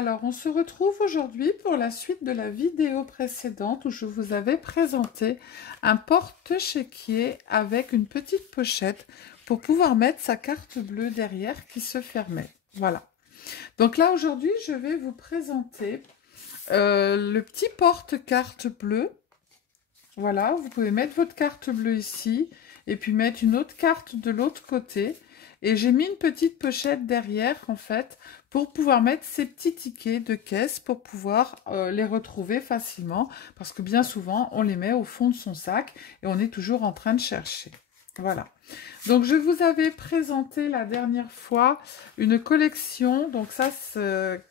Alors on se retrouve aujourd'hui pour la suite de la vidéo précédente où je vous avais présenté un porte-chéquier avec une petite pochette pour pouvoir mettre sa carte bleue derrière qui se fermait. Voilà. Donc là aujourd'hui je vais vous présenter le petit porte-carte bleue. Voilà, vous pouvez mettre votre carte bleue ici et puis mettre une autre carte de l'autre côté. Et j'ai mis une petite pochette derrière, en fait, pour pouvoir mettre ces petits tickets de caisse, pour pouvoir les retrouver facilement. Parce que bien souvent, on les met au fond de son sac et on est toujours en train de chercher. Voilà. Donc, je vous avais présenté la dernière fois une collection, donc ça,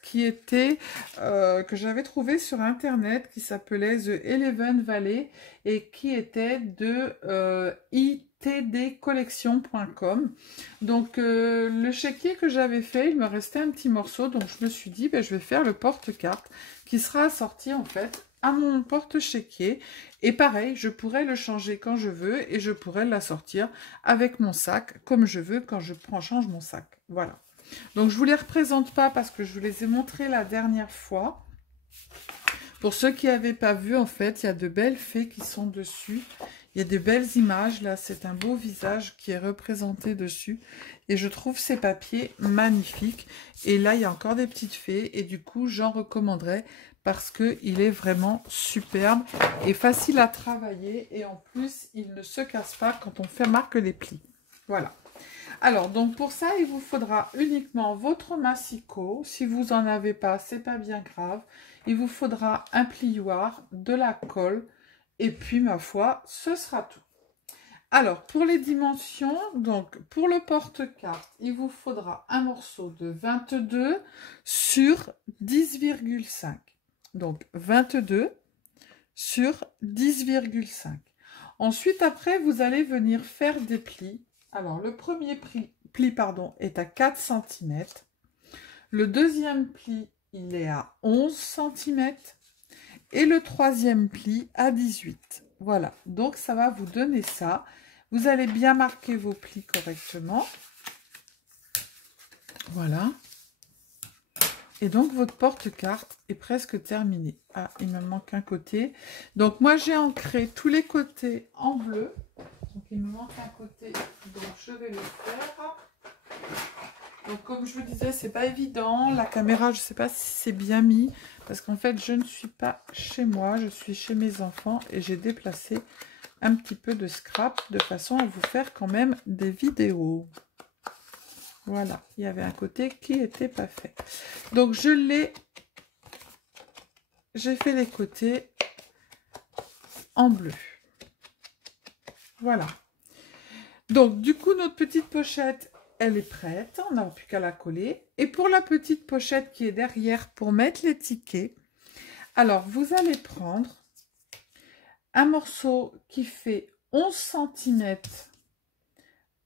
qui était, que j'avais trouvé sur Internet, qui s'appelait The Eleven Valley et qui était de itdcollection.com. Donc, le chéquier que j'avais fait, il me restait un petit morceau, donc je me suis dit, ben, je vais faire le porte-carte qui sera assorti, en fait, à mon porte-chéquier. Et pareil, je pourrais le changer quand je veux et je pourrais l'assortir avec mon sac comme je veux quand je change mon sac. Voilà. Donc, je ne vous les représente pas parce que je vous les ai montrés la dernière fois. Pour ceux qui n'avaient pas vu, en fait, il y a de belles fées qui sont dessus. Il y a de belles images. Là, c'est un beau visage qui est représenté dessus. Et je trouve ces papiers magnifiques. Et là, il y a encore des petites fées. Et du coup, j'en recommanderais parce qu'il est vraiment superbe et facile à travailler. Et en plus, il ne se casse pas quand on fait marque les plis. Voilà. Alors, donc pour ça, il vous faudra uniquement votre massicot. Si vous n'en avez pas, c'est pas bien grave. Il vous faudra un plioir, de la colle. Et puis, ma foi, ce sera tout. Alors, pour les dimensions, donc pour le porte-carte, il vous faudra un morceau de 22 sur 10,5. Donc, 22 sur 10,5. Ensuite, après, vous allez venir faire des plis. Alors, le premier pli est à 4 cm. Le deuxième pli, il est à 11 cm. Et le troisième pli à 18. Voilà, donc ça va vous donner ça. Vous allez bien marquer vos plis correctement. Voilà. Et donc, votre porte-carte est presque terminée. Ah, il me manque un côté. Donc, moi, j'ai ancré tous les côtés en bleu. Donc, il me manque un côté. Donc, je vais le faire. Donc, comme je vous disais, c'est pas évident. La caméra, je ne sais pas si c'est bien mis. Parce qu'en fait, je ne suis pas chez moi. Je suis chez mes enfants. Et j'ai déplacé un petit peu de scrap de façon à vous faire quand même des vidéos. Voilà, il y avait un côté qui n'était pas fait. Donc, j'ai fait les côtés en bleu. Voilà. Donc, du coup, notre petite pochette, elle est prête. On n'a plus qu'à la coller. Et pour la petite pochette qui est derrière pour mettre les tickets, alors, vous allez prendre un morceau qui fait 11 cm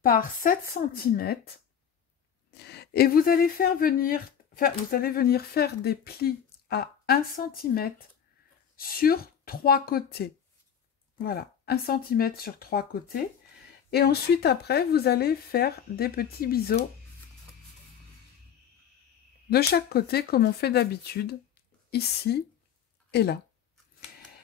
par 7 cm. Et vous allez venir faire des plis à 1 cm sur 3 côtés. Voilà, 1 cm sur 3 côtés. Et ensuite, après, vous allez faire des petits biseaux de chaque côté, comme on fait d'habitude, ici et là.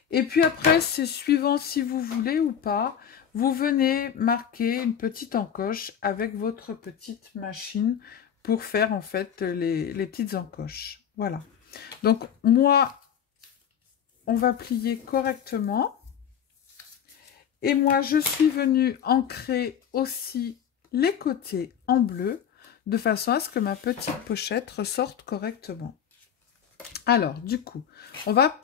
Et puis après, c'est suivant si vous voulez ou pas. Vous venez marquer une petite encoche avec votre petite machine pour faire en fait les petites encoches. Voilà. Donc moi, on va plier correctement. Et moi, je suis venue ancrer aussi les côtés en bleu de façon à ce que ma petite pochette ressorte correctement. Alors, du coup, on va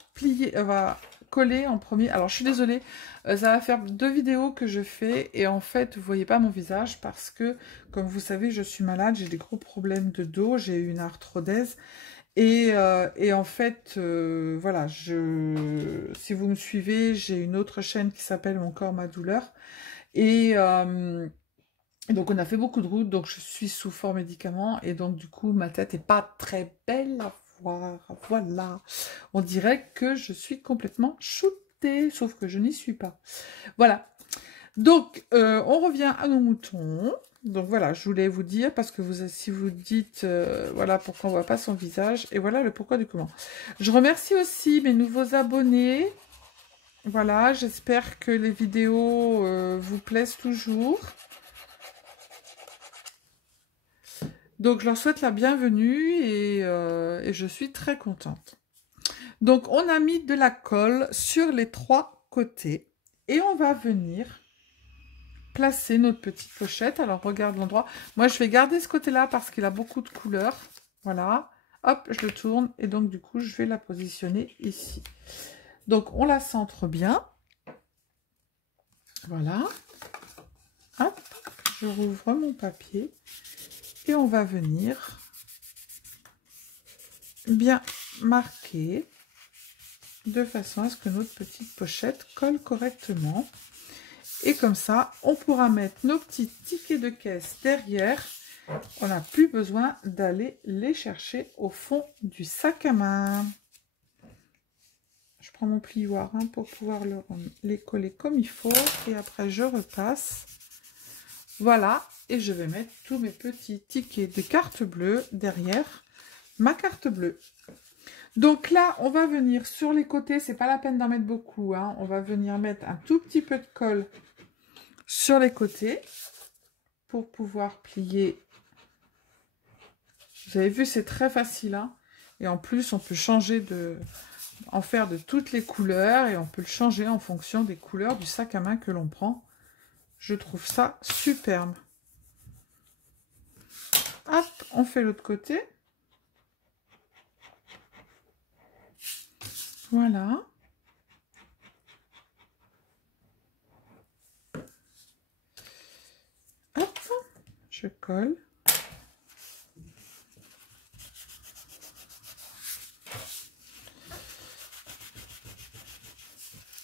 coller en premier. Alors, je suis désolée, ça va faire 2 vidéos que je fais et en fait, vous voyez pas mon visage parce que, comme vous savez, je suis malade, j'ai des gros problèmes de dos, j'ai eu une arthrodèse et en fait, voilà, si vous me suivez, j'ai une autre chaîne qui s'appelle Mon corps, ma douleur et donc, on a fait beaucoup de routes, donc je suis sous fort médicament et donc, du coup, ma tête n'est pas très belle à voir. Voilà, on dirait que je suis complètement shootée, sauf que je n'y suis pas. Voilà, donc on revient à nos moutons. Donc voilà, je voulais vous dire, parce que vous, si vous dites, voilà pourquoi on ne voit pas son visage, et voilà le pourquoi du comment. Je remercie aussi mes nouveaux abonnés. Voilà, j'espère que les vidéos vous plaisent toujours. Donc je leur souhaite la bienvenue et je suis très contente. Donc on a mis de la colle sur les 3 côtés et on va venir placer notre petite pochette. Alors regarde l'endroit. Moi je vais garder ce côté-là parce qu'il a beaucoup de couleurs. Voilà. Hop, je le tourne et donc du coup je vais la positionner ici. Donc on la centre bien. Voilà. Hop, je rouvre mon papier et on va venir bien marquer de façon à ce que notre petite pochette colle correctement. Et comme ça, on pourra mettre nos petits tickets de caisse derrière. On n'a plus besoin d'aller les chercher au fond du sac à main. Je prends mon plioir pour pouvoir les coller comme il faut. Et après, je repasse. Voilà. Et je vais mettre tous mes petits tickets de carte bleue derrière ma carte bleue. Donc là, on va venir sur les côtés. C'est pas la peine d'en mettre beaucoup. On va venir mettre un tout petit peu de colle sur les côtés pour pouvoir plier. Vous avez vu, c'est très facile. Et en plus, on peut changer en faire de toutes les couleurs et on peut le changer en fonction des couleurs du sac à main que l'on prend. Je trouve ça superbe. Hop, on fait l'autre côté. Voilà. Hop, je colle.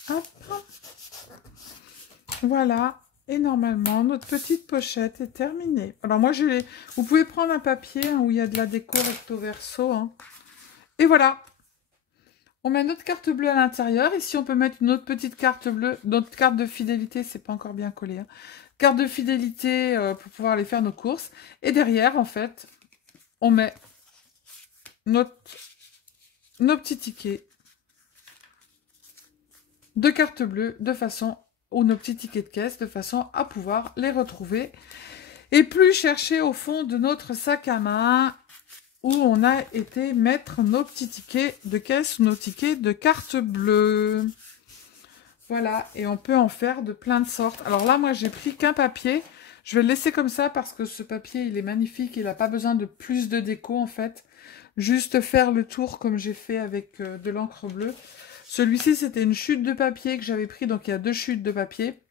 Hop. Voilà. Et normalement, notre petite pochette est terminée. Alors moi, vous pouvez prendre un papier où il y a de la déco recto verso. Et voilà. On met notre carte bleue à l'intérieur. Ici, on peut mettre une autre petite carte bleue. Notre carte de fidélité, c'est pas encore bien collé. Carte de fidélité pour pouvoir aller faire nos courses. Et derrière, en fait, on met nos petits tickets de carte bleue de façon, ou nos petits tickets de caisse de façon à pouvoir les retrouver. Et plus chercher au fond de notre sac à main où on a été mettre nos petits tickets de caisse ou nos tickets de carte bleue. Voilà, et on peut en faire de plein de sortes. Alors là, moi, j'ai pris qu'un papier. Je vais le laisser comme ça parce que ce papier, il est magnifique. Il n'a pas besoin de plus de déco, en fait. Juste faire le tour comme j'ai fait avec de l'encre bleue. Celui-ci, c'était une chute de papier que j'avais pris. Donc, il y a 2 chutes de papier.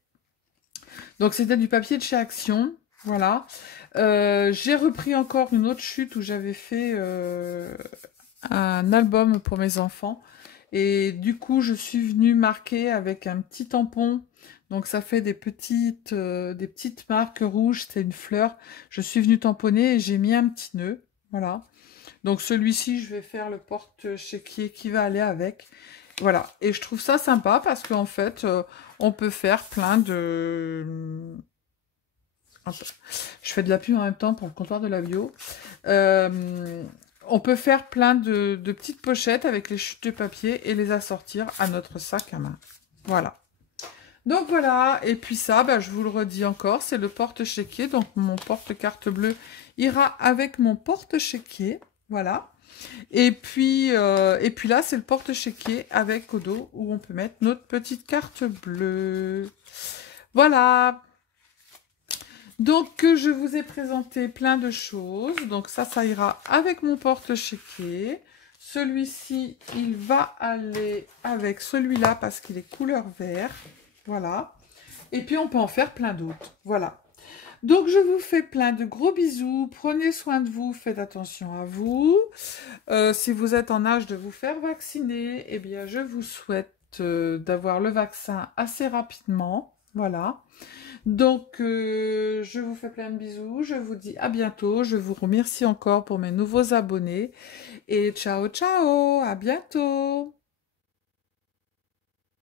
Donc, c'était du papier de chez Action. Voilà. J'ai repris encore une autre chute où j'avais fait un album pour mes enfants. Et du coup, je suis venue marquer avec un petit tampon. Donc, ça fait des petites marques rouges. C'est une fleur. Je suis venue tamponner et j'ai mis un petit nœud. Voilà. Donc, celui-ci, je vais faire le porte-chéquier qui va aller avec. Voilà. Et je trouve ça sympa parce qu'en fait, on peut faire plein de... Je fais de la pub en même temps pour le comptoir de la bio. On peut faire plein de petites pochettes avec les chutes de papier et les assortir à notre sac à main. Voilà. Donc voilà, et puis ça, je vous le redis encore, c'est le porte-chéquier. Donc mon porte-carte bleue ira avec mon porte-chéquier. Voilà. Et puis là, c'est le porte-chéquier avec au dos où on peut mettre notre petite carte bleue. Voilà. Donc, je vous ai présenté plein de choses. Donc, ça ira avec mon porte-chéquier. Celui-ci, il va aller avec celui-là parce qu'il est couleur vert. Voilà. Et puis, on peut en faire plein d'autres. Voilà. Donc, je vous fais plein de gros bisous. Prenez soin de vous. Faites attention à vous. Si vous êtes en âge de vous faire vacciner, eh bien, je vous souhaite d'avoir le vaccin assez rapidement. Voilà. Donc, je vous fais plein de bisous, je vous dis à bientôt, je vous remercie encore pour mes nouveaux abonnés et ciao ciao, à bientôt.